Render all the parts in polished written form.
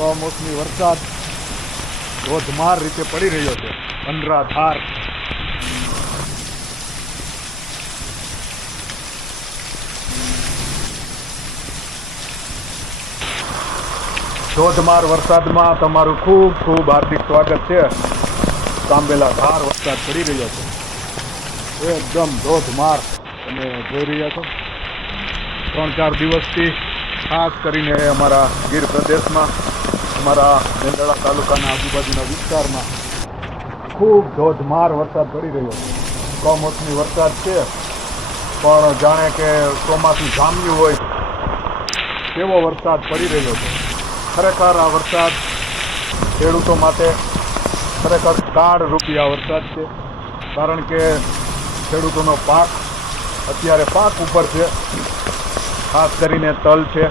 કમોસમી વરસાદ ધોધમાર રીતે પડી રહ્યો છે. અનરાધાર ધોધમાર વરસાદમાં તમારું ખૂબ ખૂબ હાર્દિક સ્વાગત છે. સાંભેલા ધાર વરસાદ પડી રહ્યો છે, એકદમ ધોધમાર. તમે જોઈ રહ્યા છો 3-4 દિવસથી ખાસ કરીને અમારા ગીર પ્રદેશમાં, અમારા મેંદરડા તાલુકાના આજુબાજુના વિસ્તારમાં ખૂબ ધોધમાર વરસાદ પડી રહ્યો છે. કમોસમી વરસાદ છે, પણ જાણે કે ચોમાસું જામ્યું હોય તેવો વરસાદ પડી રહ્યો છે. ખરેખર આ વરસાદ ખેડૂતો માટે ખરેખર કાળ રૂપિયા વરસાદ છે, કારણ કે ખેડૂતોનો પાક અત્યારે પાક ઉપર છે, ખાસ કરીને તલ છે,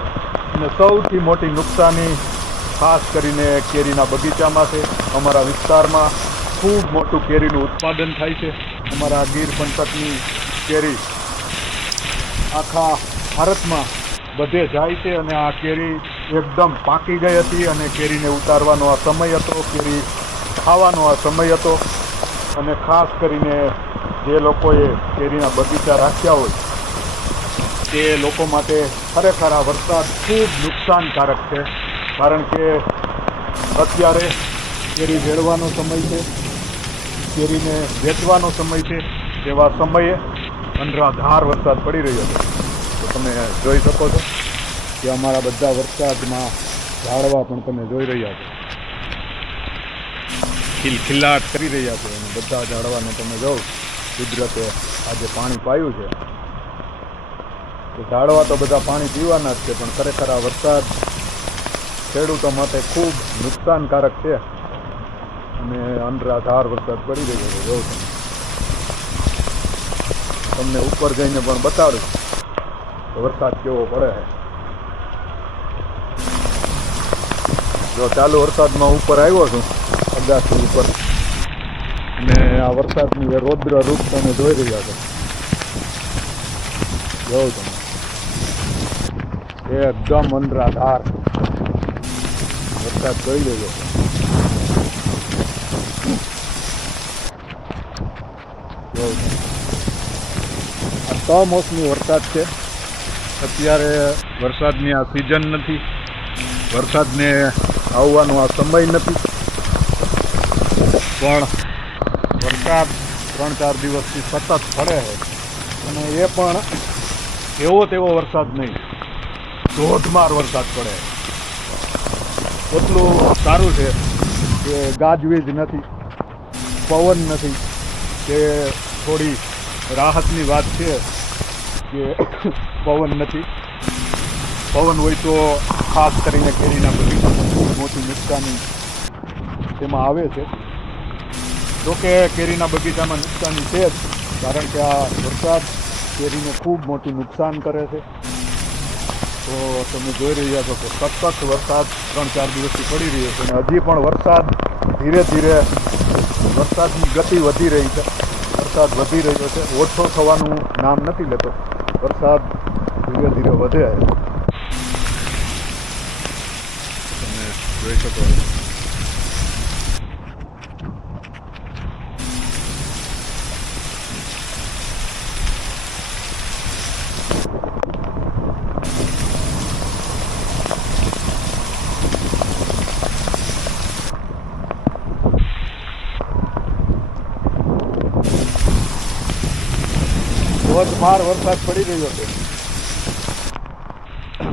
અને સૌથી મોટી નુકસાની ખાસ કરીને કેરીના બગીચામાં છે. અમારા વિસ્તારમાં ખૂબ મોટું કેરીનું ઉત્પાદન થાય છે. અમારા ગીર પંથકની કેરી આખા ભારતમાં બધે જાય છે, અને આ કેરી એકદમ પાકી ગઈ હતી, અને કેરીને ઉતારવાનો આ સમય હતો, કેરી ખાવાનો આ સમય હતો. અને ખાસ કરીને જે લોકોએ કેરીના બગીચા રાખ્યા હોય તે લોકો માટે ખરેખર આ વરસાદ ખૂબ નુકસાનકારક છે, કારણ કે અત્યારે કેરી વેળવાનો સમય છે, કેરીને વેચવાનો સમય છે. તેવા સમયે અનરાધાર વરસાદ પડી રહ્યો છે. તો તમે જોઈ શકો છો કે અમારા બધા વરસાદમાં ઝાડવા પણ તમે જોઈ રહ્યા છો, ખિલખિલાટ કરી રહ્યા છે, અને બધા ઝાડવાને તમે જોવો કુદરતે આજે પાણી પાયું છે. તો ઝાડવા તો બધા પાણી પીવાના જ છે, પણ ખરેખર આ વરસાદ ખેડૂતો માટે ખૂબ નુકસાનકારક છે, અને અનરાધાર વરસાદ પડી રહ્યો છે. જોઉં તમને ઉપર જઈને પણ બતાડું તો વરસાદ કેવો પડે છે. જો ચાલુ વરસાદમાં ઉપર આવ્યો છું અગાસી ઉપર, અને આ વરસાદની રૌદ્ર રૂપ તમે જોઈ રહ્યા છો. જોઉં તમે એકદમ અનરાધાર વરસાદ પડી રહ્યો છે. આ કમોસમી વરસાદ છે. અત્યારે વરસાદની આ સિઝન નથી, વરસાદને આવવાનો આ સમય નથી, પણ વરસાદ 3-4 દિવસથી સતત પડે છે, અને એ પણ એવો તેવો વરસાદ નહીં, ધોધમાર વરસાદ પડે. એટલું સારું છે કે ગાજવીજ નથી, પવન નથી, કે થોડી રાહતની વાત છે કે પવન નથી. પવન હોય તો ખાસ કરીને કેરીના બગીચામાં ખૂબ મોટી નુકસાની તેમાં આવે છે. જોકે કેરીના બગીચામાં નુકસાની છે જ, કારણ કે આ વરસાદ કેરીને ખૂબ મોટું નુકસાન કરે છે. તો તમે જોઈ રહ્યા છો કે સતત વરસાદ 3-4 દિવસથી પડી રહ્યો છે, અને હજી પણ વરસાદ ધીરે ધીરે વરસાદની ગતિ વધી રહી છે. વરસાદ વધી રહ્યો છે, ઓછો થવાનું નામ નથી લેતો. વરસાદ ધીરે ધીરે વધે તમે જોઈ શકો છો. ધોધમાર વરસાદ પડી રહ્યો છે.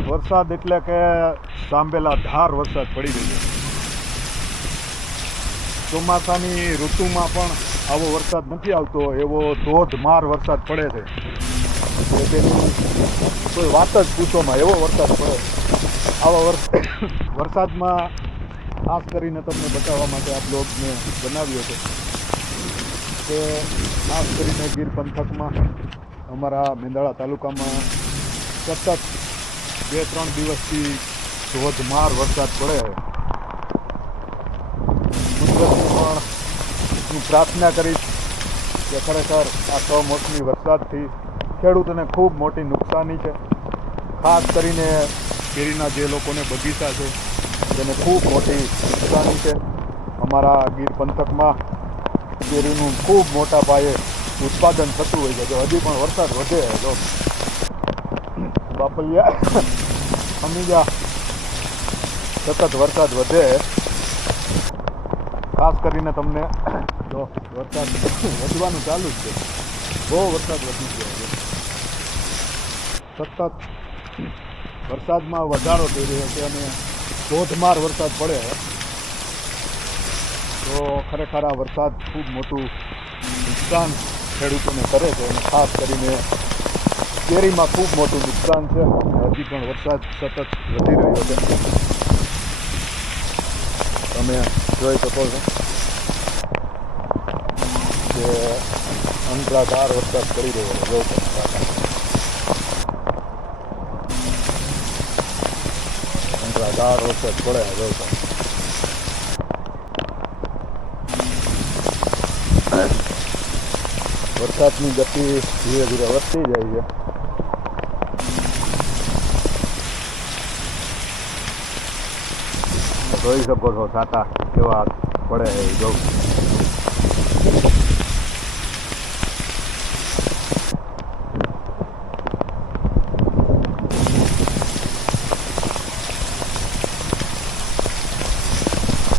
વરસાદ એટલે કે સાંભેલા ધાર વરસાદ પડી રહ્યો છે. ચોમાસાની ઋતુમાં પણ આવો વરસાદ નથી આવતો, એવો ધોધમાર વરસાદ પડે છે. તેની કોઈ વાત જ પૂછોમાં, એવો વરસાદ પડે. આવા વરસાદમાં ખાસ કરીને તમને બતાવવા માટે આ બ્લોગ મેં બનાવ્યો છે કે ખાસ કરીને ગીર પંથકમાં, અમારા મેંદરડા તાલુકામાં સતત 2-3 દિવસથી ધોધમાર વરસાદ પડે છે. કુદરતને પણ હું પ્રાર્થના કરીશ કે ખરેખર આ કમોસમી વરસાદથી ખેડૂતોને ખૂબ મોટી નુકસાની છે. ખાસ કરીને કેરીના જે લોકોને બગીચા છે તેને ખૂબ મોટી નુકસાની છે. અમારા ગીર પંથકમાં કેરીનું ખૂબ મોટા પાયે ઉત્પાદન થતું હોય છે. જો હજી પણ વરસાદ વધે જો બાપલિયા અમીજા સતત વરસાદ વધે, ખાસ કરીને તમને જો વરસાદ વધવાનું ચાલુ જ છે. બહુ વરસાદ વધી ગયો છે. સતત વરસાદમાં વધારો થઈ રહ્યો છે અને ધોધમાર વરસાદ પડે તો ખરેખર આ વરસાદ ખૂબ મોટું નુકસાન ખેડૂતોને કરે છે અને ખાસ કરીને કેરીમાં ખૂબ મોટું નુકસાન છે. હજી પણ વરસાદ સતત વધી રહ્યો છે. તમે જોઈ શકો છો કે અંકલાધાર વરસાદ પડી રહ્યો છે. અંકલાધાર વરસાદ પડે જો વરસાદની ગતિ ધીરે ધીરે વધતી જાય છે. જોઈ શકો છો છાંટા કેવા પડે જો.